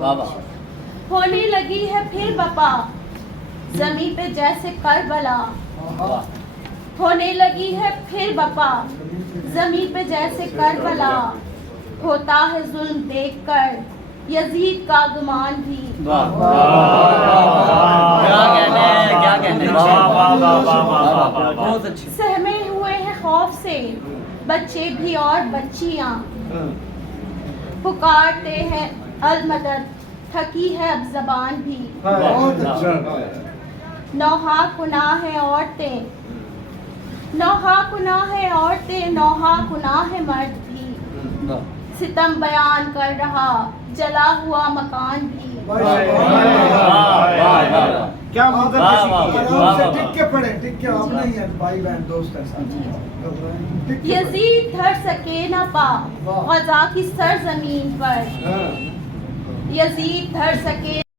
ہونے لگی ہے پھر بپا زمیں پہ جیسے کربلا، ہونے لگی ہے پھر بپا زمیں پہ جیسے کربلا، ہوتا ہے ظلم دیکھ کر یزید کا گمان بھی۔ سہمے ہوئے ہیں خوف سے بچے بھی اور بچیاں، پکارتے ہیں المدد تھکی ہے اب زبان بھی۔ نوحہ گناہ ہے عورتیں، نوحہ گناہ ہے عورتیں، نوحہ گناہ ہے مرد بھی، ستم بیان کر رہا جلا ہوا مکان بھی۔ کیا ٹک کے پڑھے، ٹک کے آپ نہیں ہیں بھائی بہن دوست ہیں۔ یزید دھر سکے نہ پا غزہ کی سرزمین پر، یزید دھر سکے